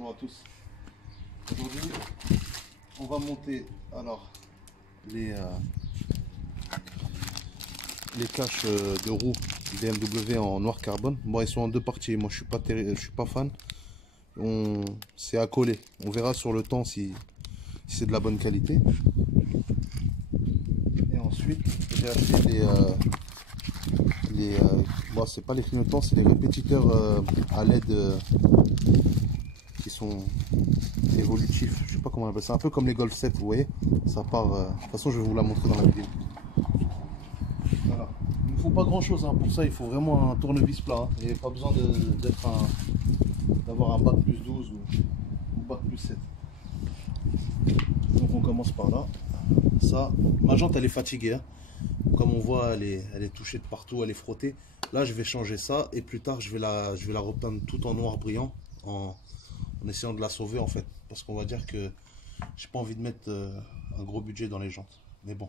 Bonjour à tous. Aujourd'hui, on va monter alors les caches de roues BMW en noir carbone. Bon, ils sont en deux parties. Moi, je suis pas fan. C'est à coller. On verra sur le temps si c'est de la bonne qualité. Et ensuite, j'ai acheté bon, c'est pas les clignotants, c'est les répétiteurs à LED qui sont évolutifs. Je sais pas comment on appelle ça. Un peu comme les Golf 7, vous voyez. Ça part. De toute façon, je vais vous la montrer dans la vidéo. Voilà. Il ne faut pas grand chose pour ça. Il faut vraiment un tournevis plat. Il n'y a pas besoin d'avoir un bac plus 12 ou bac plus 7. Donc on commence par là. Ça, ma jante elle est fatiguée. Comme on voit, elle est touchée de partout, elle est frottée. Là, je vais changer ça et plus tard, je vais la repeindre tout en noir brillant en essayant de la sauver en fait. Parce qu'on va dire que j'ai pas envie de mettre un gros budget dans les jantes. Mais bon,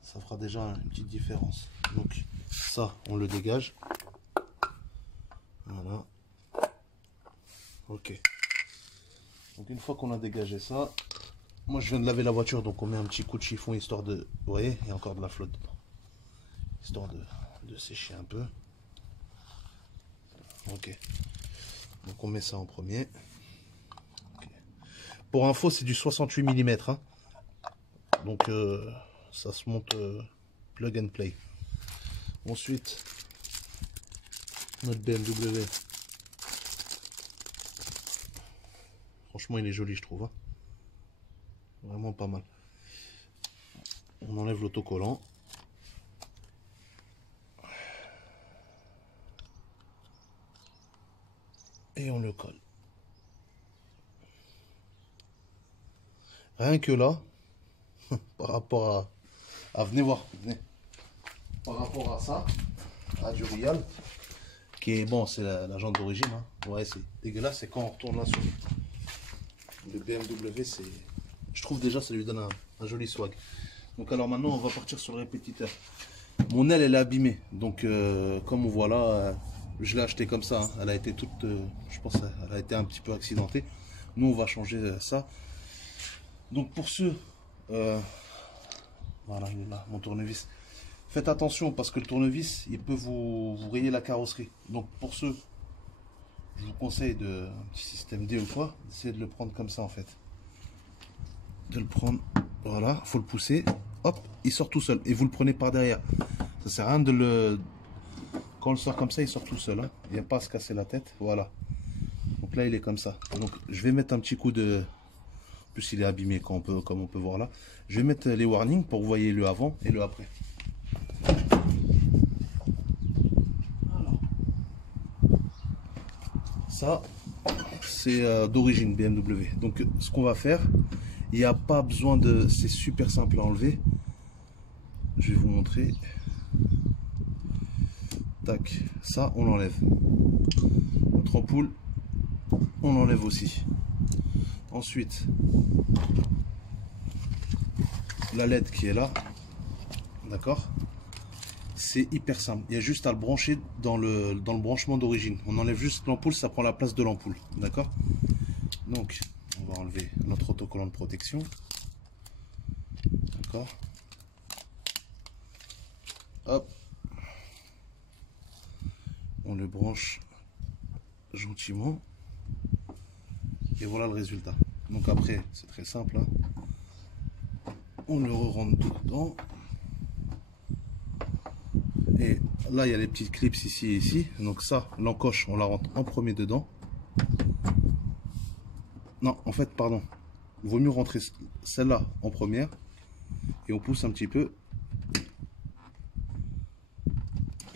ça fera déjà une petite différence. Donc ça, on le dégage. Voilà. Ok. Donc une fois qu'on a dégagé ça, moi je viens de laver la voiture, donc on met un petit coup de chiffon histoire de... Vous voyez, il y a encore de la flotte dedans. Histoire de sécher un peu. Ok. Donc on met ça en premier. Okay. Pour info, c'est du 68 mm. Donc ça se monte plug and play. Ensuite, notre BMW. Franchement, il est joli, je trouve. Vraiment pas mal. On enlève l'autocollant. Et on le colle. Rien que là, par rapport venez voir, venez. Par rapport à ça, à du Rial, qui est bon, c'est la jante d'origine. Ouais, c'est dégueulasse, c'est quand on retourne là sur le BMW, c'est, je trouve déjà ça lui donne un joli swag. Donc alors maintenant on va partir sur le répétiteur. Mon aile elle est abîmée, donc comme on voit là, je l'ai acheté comme ça. Elle a été toute, je pense, elle a été un petit peu accidentée. Nous on va changer ça. Donc pour ceux, voilà, il est là, mon tournevis. Faites attention parce que le tournevis, il peut vous rayer la carrosserie. Donc pour ceux, je vous conseille un petit système D ou quoi, d'essayer de le prendre comme ça en fait. De le prendre, voilà, faut le pousser, hop, il sort tout seul. Et vous le prenez par derrière. Ça sert à rien de le... Quand on le sort comme ça, il sort tout seul. Il n'y a pas à se casser la tête, voilà. Donc là, il est comme ça. Donc je vais mettre un petit coup de... En plus, il est abîmé comme on peut voir là. Je vais mettre les warnings pour que vous voyez le avant et le après. Alors. Ça, c'est d'origine BMW. Donc, ce qu'on va faire, il n'y a pas besoin de... C'est super simple à enlever. Je vais vous montrer. Tac, ça, on l'enlève. Notre ampoule, on l'enlève aussi. Ensuite, la LED qui est là, d'accord, c'est hyper simple. Il y a juste à le brancher dans le branchement d'origine. On enlève juste l'ampoule, ça prend la place de l'ampoule, d'accord. Donc, on va enlever notre autocollant de protection, d'accord. Hop, on le branche gentiment. Et voilà le résultat. Donc après, c'est très simple. On le rentre dedans. Et là, il y a les petites clips ici et ici. Donc ça, l'encoche, on la rentre en premier dedans. Non, en fait, pardon. Il vaut mieux rentrer celle-là en première. Et on pousse un petit peu.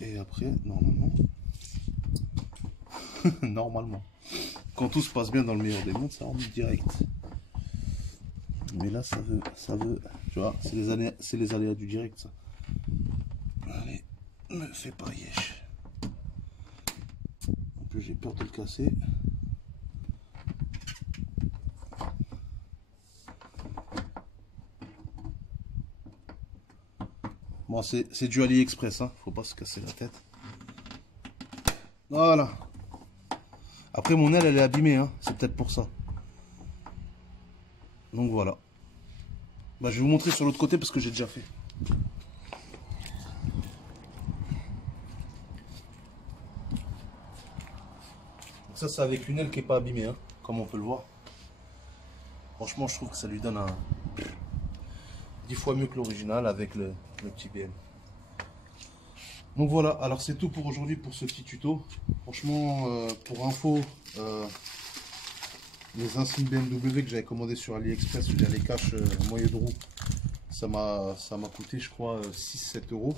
Et après, normalement... normalement. Quand tout se passe bien dans le meilleur des mondes, ça rentre direct. Mais là, ça veut, tu vois, c'est les aléas du direct, ça. Allez, me fais pas yesh. En plus, j'ai peur de le casser. Bon, c'est du AliExpress, faut pas se casser la tête. Voilà. Après, mon aile, elle est abîmée, hein. C'est peut-être pour ça. Donc voilà. Bah, je vais vous montrer sur l'autre côté parce que j'ai déjà fait. Donc ça, c'est avec une aile qui n'est pas abîmée, hein, comme on peut le voir. Franchement, je trouve que ça lui donne un 10 fois mieux que l'original avec le petit BM. Donc voilà, alors c'est tout pour aujourd'hui pour ce petit tuto. Franchement, pour info, les insignes BMW que j'avais commandé sur AliExpress, ou bien les caches moyeu de roue, ça m'a coûté je crois 6-7 euros.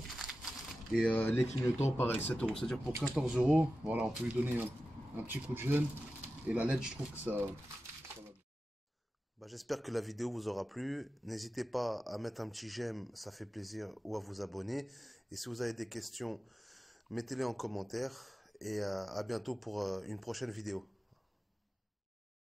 Et les clignotants pareil 7 euros. C'est-à-dire pour 14 euros, voilà, on peut lui donner un petit coup de jeune. Et la LED, je trouve que ça va. Bah, j'espère que la vidéo vous aura plu. N'hésitez pas à mettre un petit j'aime, ça fait plaisir, ou à vous abonner. Et si vous avez des questions, mettez-les en commentaire. Et à bientôt pour une prochaine vidéo.